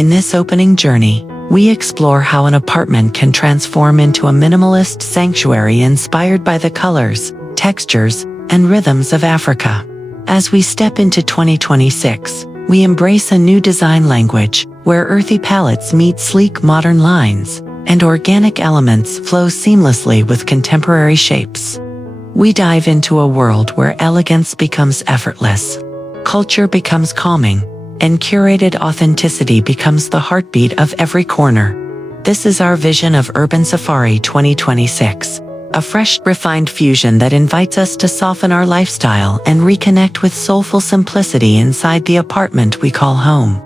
In this opening journey, we explore how an apartment can transform into a minimalist sanctuary inspired by the colors, textures, and rhythms of Africa. As we step into 2026, we embrace a new design language, where earthy palettes meet sleek modern lines, and organic elements flow seamlessly with contemporary shapes. We dive into a world where elegance becomes effortless, culture becomes calming, and curated authenticity becomes the heartbeat of every corner. This is our vision of Urban Safari 2026, a fresh, refined fusion that invites us to soften our lifestyle and reconnect with soulful simplicity inside the apartment we call home.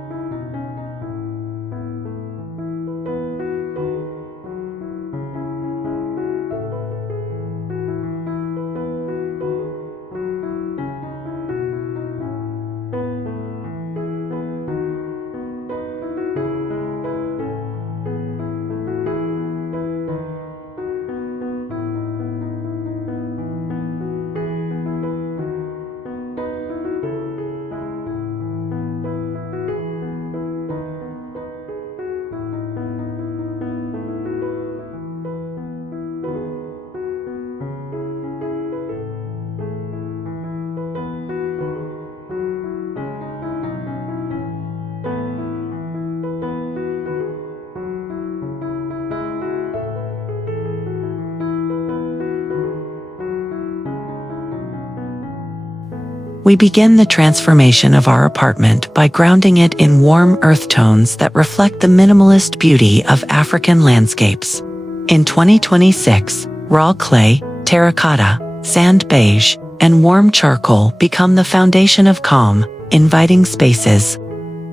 We begin the transformation of our apartment by grounding it in warm earth tones that reflect the minimalist beauty of African landscapes. In 2026, raw clay, terracotta, sand beige, and warm charcoal become the foundation of calm, inviting spaces.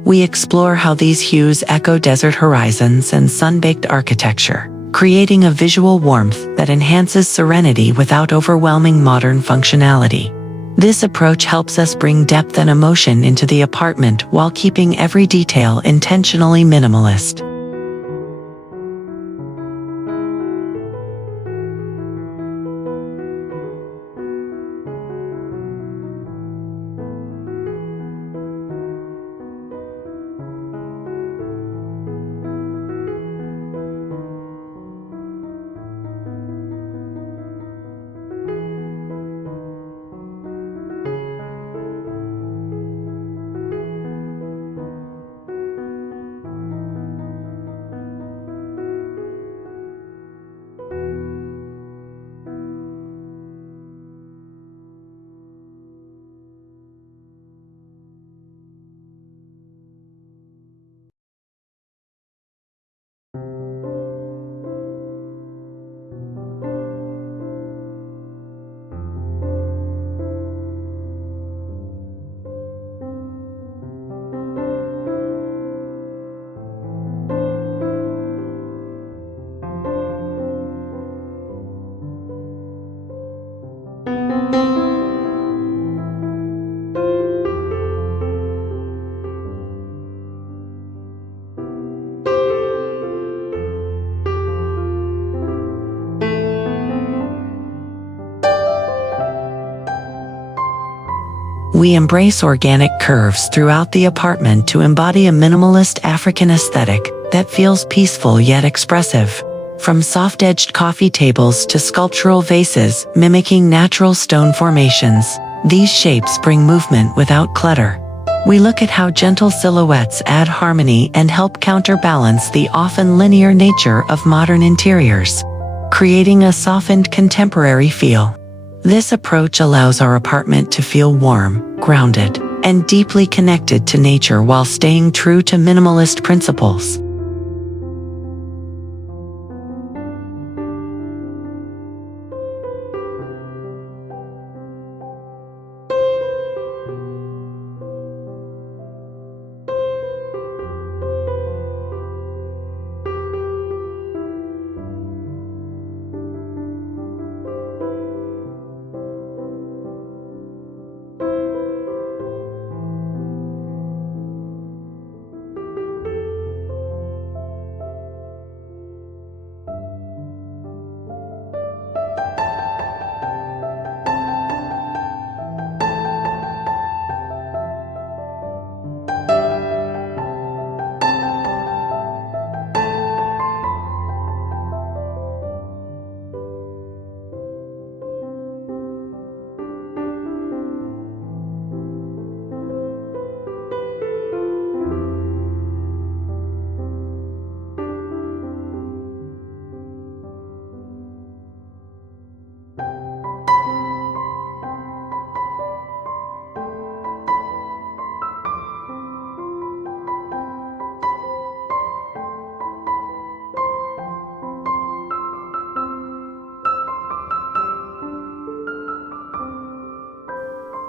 We explore how these hues echo desert horizons and sun-baked architecture, creating a visual warmth that enhances serenity without overwhelming modern functionality. This approach helps us bring depth and emotion into the apartment while keeping every detail intentionally minimalist. We embrace organic curves throughout the apartment to embody a minimalist African aesthetic that feels peaceful yet expressive. From soft-edged coffee tables to sculptural vases mimicking natural stone formations, these shapes bring movement without clutter. We look at how gentle silhouettes add harmony and help counterbalance the often linear nature of modern interiors, creating a softened contemporary feel. This approach allows our apartment to feel warm, grounded, and deeply connected to nature while staying true to minimalist principles.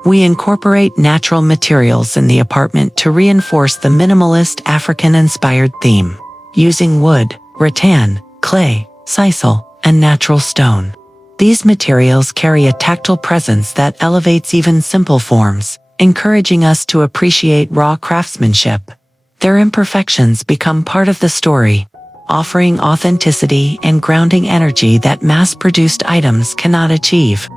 We incorporate natural materials in the apartment to reinforce the minimalist African-inspired theme, using wood, rattan, clay, sisal, and natural stone. These materials carry a tactile presence that elevates even simple forms, encouraging us to appreciate raw craftsmanship. Their imperfections become part of the story, offering authenticity and grounding energy that mass-produced items cannot achieve.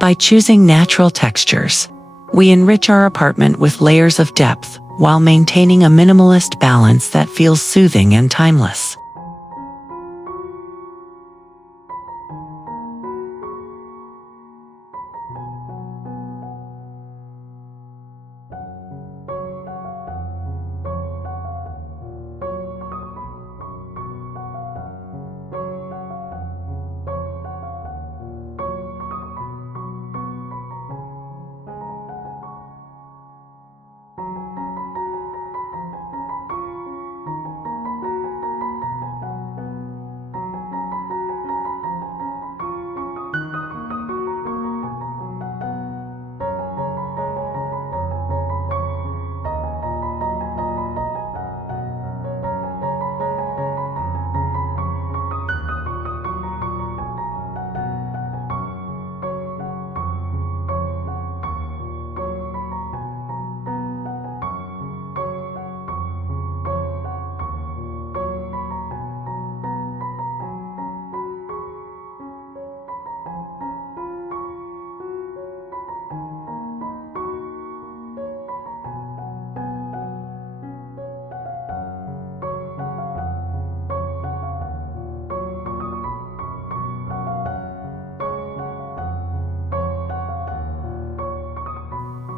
By choosing natural textures, we enrich our apartment with layers of depth while maintaining a minimalist balance that feels soothing and timeless.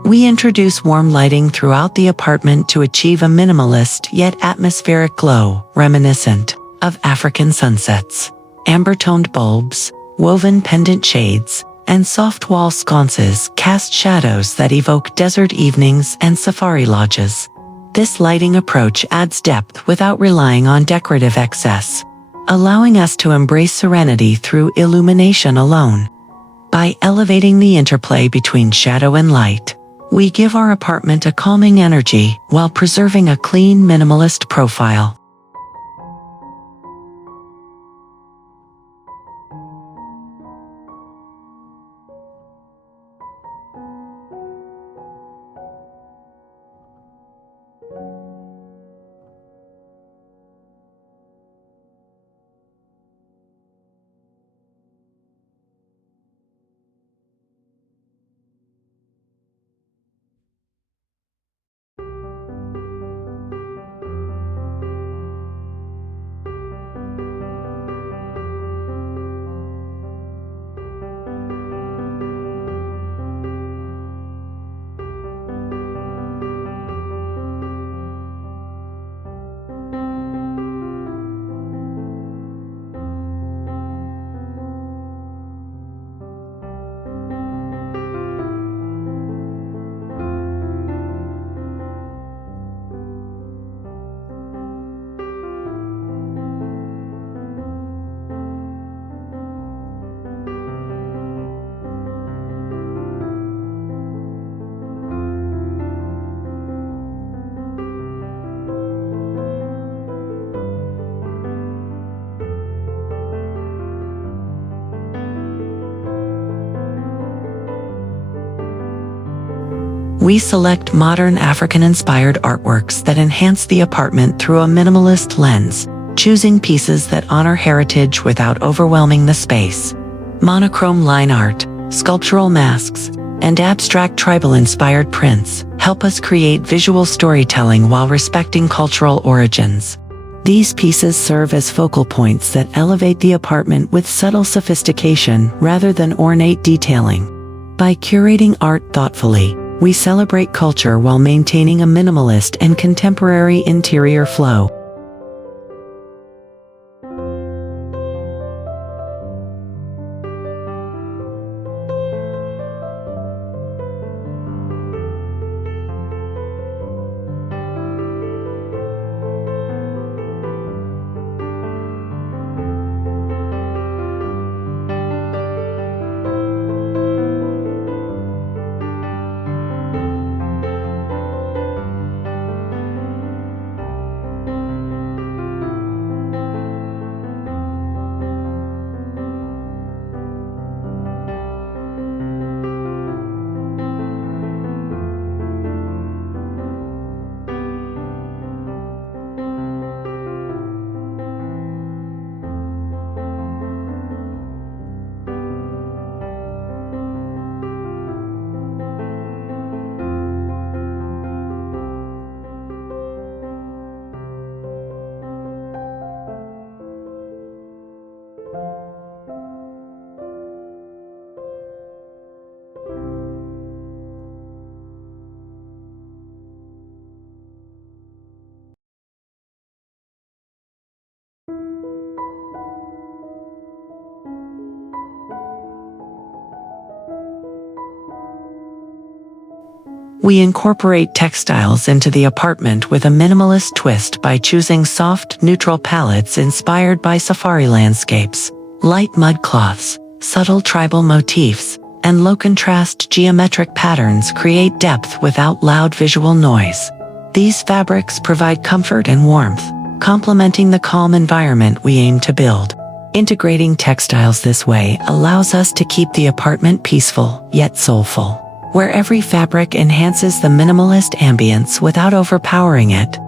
We introduce warm lighting throughout the apartment to achieve a minimalist yet atmospheric glow, reminiscent of African sunsets. Amber-toned bulbs, woven pendant shades, and soft wall sconces cast shadows that evoke desert evenings and safari lodges. This lighting approach adds depth without relying on decorative excess, allowing us to embrace serenity through illumination alone. By elevating the interplay between shadow and light, we give our apartment a calming energy while preserving a clean, minimalist profile. We select modern African-inspired artworks that enhance the apartment through a minimalist lens, choosing pieces that honor heritage without overwhelming the space. Monochrome line art, sculptural masks, and abstract tribal-inspired prints help us create visual storytelling while respecting cultural origins. These pieces serve as focal points that elevate the apartment with subtle sophistication rather than ornate detailing. By curating art thoughtfully, we celebrate culture while maintaining a minimalist and contemporary interior flow. We incorporate textiles into the apartment with a minimalist twist by choosing soft, neutral palettes inspired by safari landscapes, light mud cloths, subtle tribal motifs, and low-contrast geometric patterns create depth without loud visual noise. These fabrics provide comfort and warmth, complementing the calm environment we aim to build. Integrating textiles this way allows us to keep the apartment peaceful, yet soulful, where every fabric enhances the minimalist ambience without overpowering it.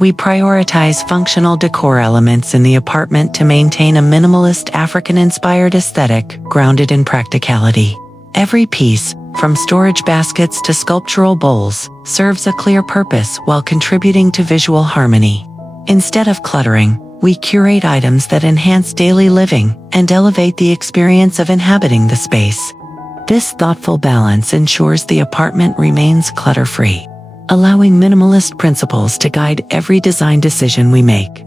We prioritize functional decor elements in the apartment to maintain a minimalist African-inspired aesthetic grounded in practicality. Every piece, from storage baskets to sculptural bowls, serves a clear purpose while contributing to visual harmony. Instead of cluttering, we curate items that enhance daily living and elevate the experience of inhabiting the space. This thoughtful balance ensures the apartment remains clutter-free, allowing minimalist principles to guide every design decision we make.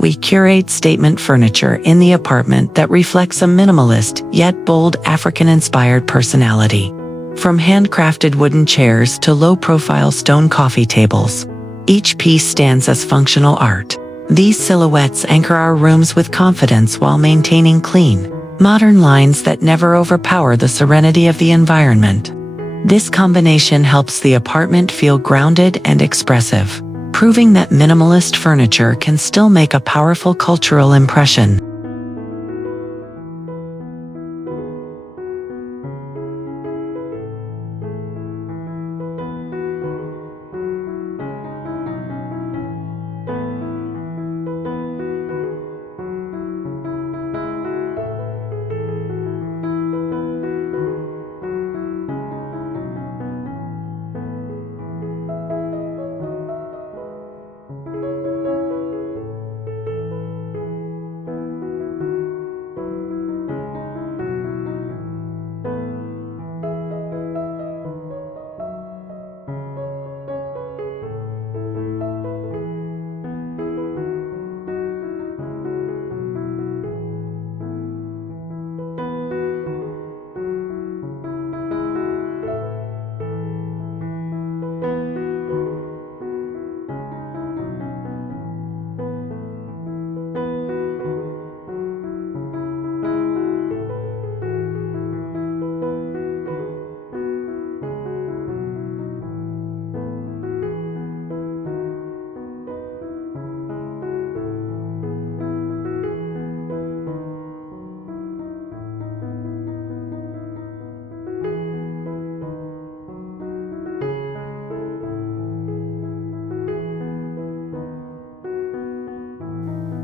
We curate statement furniture in the apartment that reflects a minimalist yet bold African-inspired personality. From handcrafted wooden chairs to low-profile stone coffee tables, each piece stands as functional art. These silhouettes anchor our rooms with confidence while maintaining clean, modern lines that never overpower the serenity of the environment. This combination helps the apartment feel grounded and expressive, proving that minimalist furniture can still make a powerful cultural impression.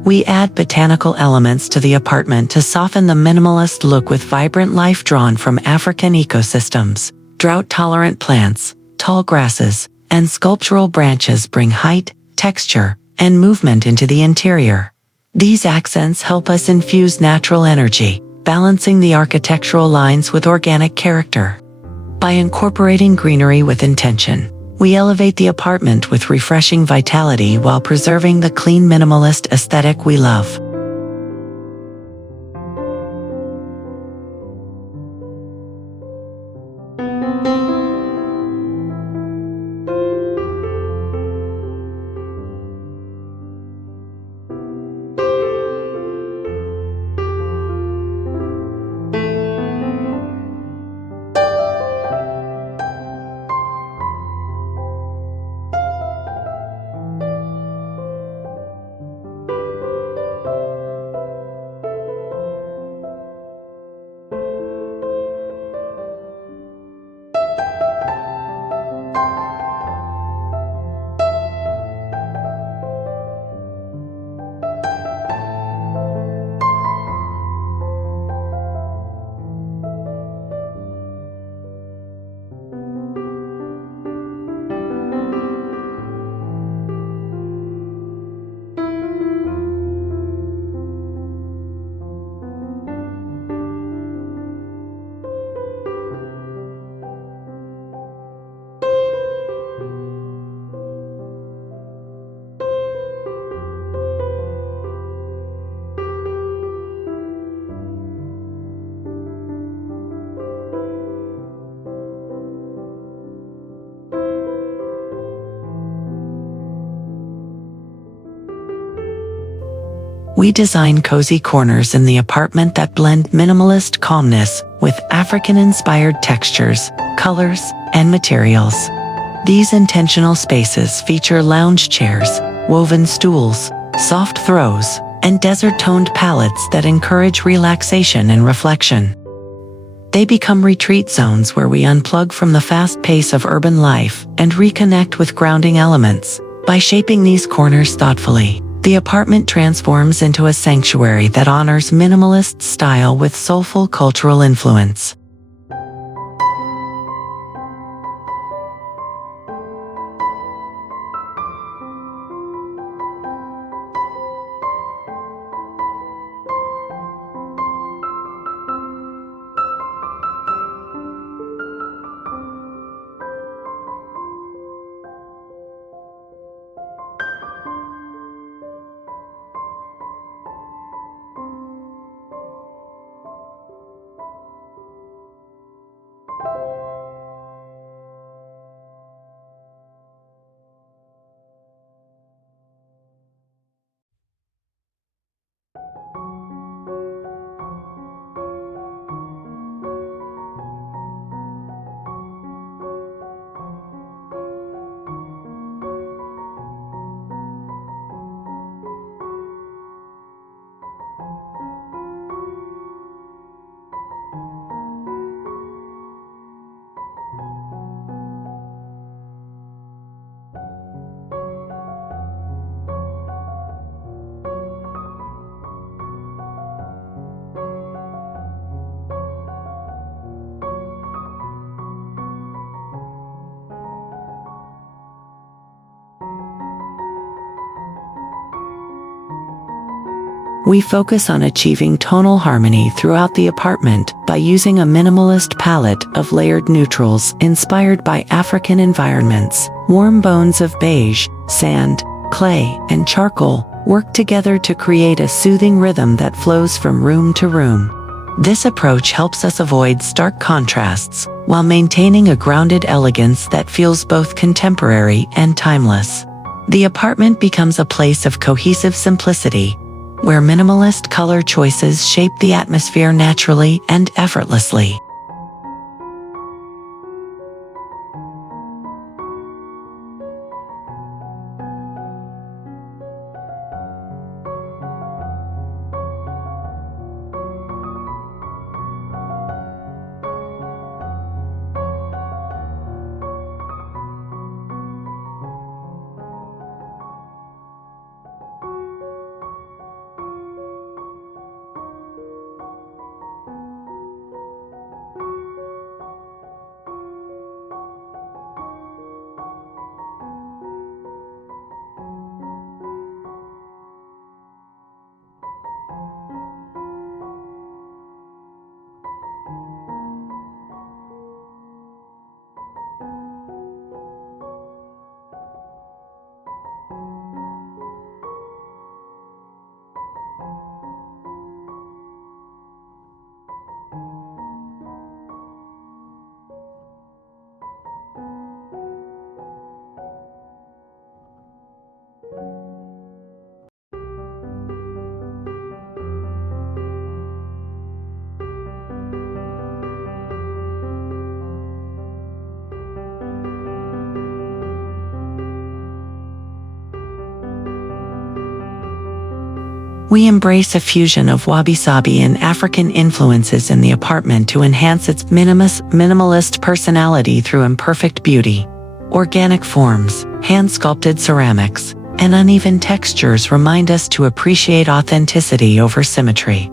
We add botanical elements to the apartment to soften the minimalist look with vibrant life drawn from African ecosystems. Drought-tolerant plants, tall grasses, and sculptural branches bring height, texture, and movement into the interior. These accents help us infuse natural energy, balancing the architectural lines with organic character. By incorporating greenery with intention, we elevate the apartment with refreshing vitality while preserving the clean minimalist aesthetic we love. We design cozy corners in the apartment that blend minimalist calmness with African-inspired textures, colors, and materials. These intentional spaces feature lounge chairs, woven stools, soft throws, and desert-toned palettes that encourage relaxation and reflection. They become retreat zones where we unplug from the fast pace of urban life and reconnect with grounding elements. By shaping these corners thoughtfully, the apartment transforms into a sanctuary that honors minimalist style with soulful cultural influence. We focus on achieving tonal harmony throughout the apartment by using a minimalist palette of layered neutrals inspired by African environments. Warm bones of beige, sand, clay, and charcoal work together to create a soothing rhythm that flows from room to room. This approach helps us avoid stark contrasts while maintaining a grounded elegance that feels both contemporary and timeless. The apartment becomes a place of cohesive simplicity, where minimalist color choices shape the atmosphere naturally and effortlessly. We embrace a fusion of Wabi-Sabi and African influences in the apartment to enhance its minimalist personality through imperfect beauty. Organic forms, hand-sculpted ceramics, and uneven textures remind us to appreciate authenticity over symmetry.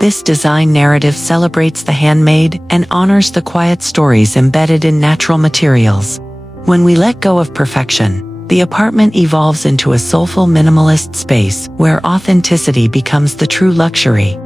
This design narrative celebrates the handmade and honors the quiet stories embedded in natural materials. When we let go of perfection, the apartment evolves into a soulful minimalist space where authenticity becomes the true luxury.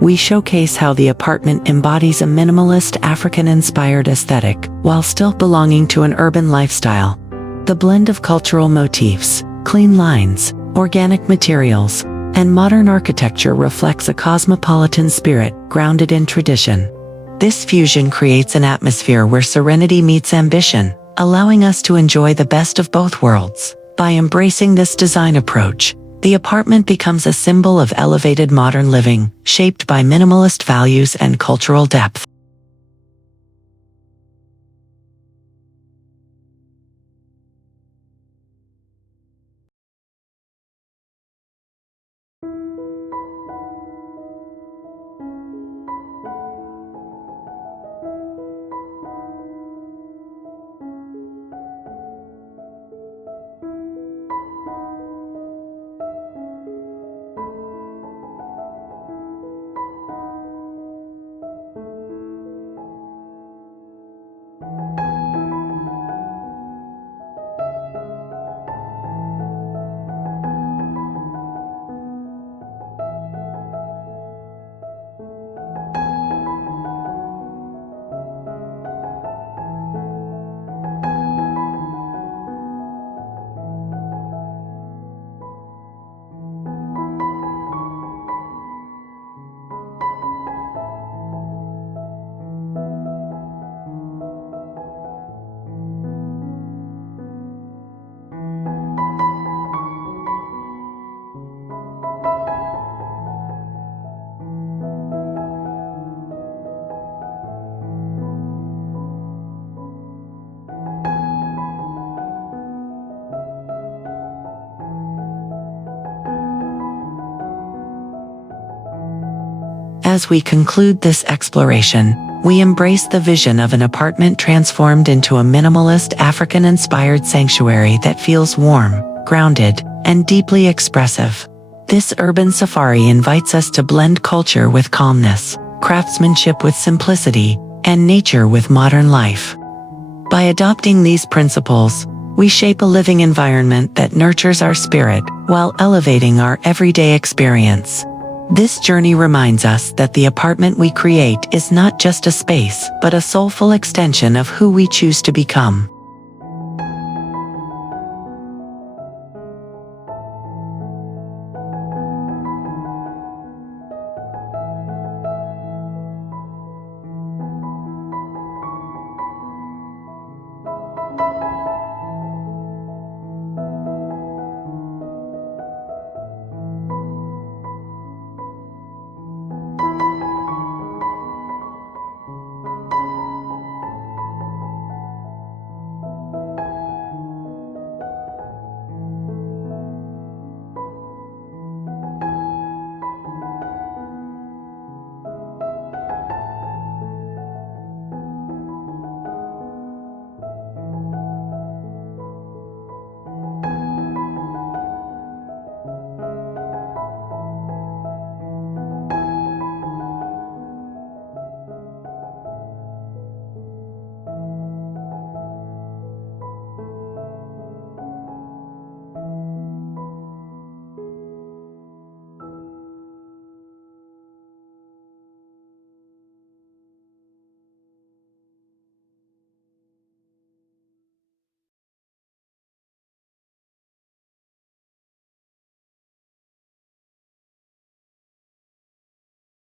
We showcase how the apartment embodies a minimalist African-inspired aesthetic while still belonging to an urban lifestyle. The blend of cultural motifs, clean lines, organic materials, and modern architecture reflects a cosmopolitan spirit grounded in tradition. This fusion creates an atmosphere where serenity meets ambition, allowing us to enjoy the best of both worlds. By embracing this design approach, the apartment becomes a symbol of elevated modern living, shaped by minimalist values and cultural depth. As we conclude this exploration, we embrace the vision of an apartment transformed into a minimalist African-inspired sanctuary that feels warm, grounded, and deeply expressive. This urban safari invites us to blend culture with calmness, craftsmanship with simplicity, and nature with modern life. By adopting these principles, we shape a living environment that nurtures our spirit while elevating our everyday experience. This journey reminds us that the apartment we create is not just a space, but a soulful extension of who we choose to become.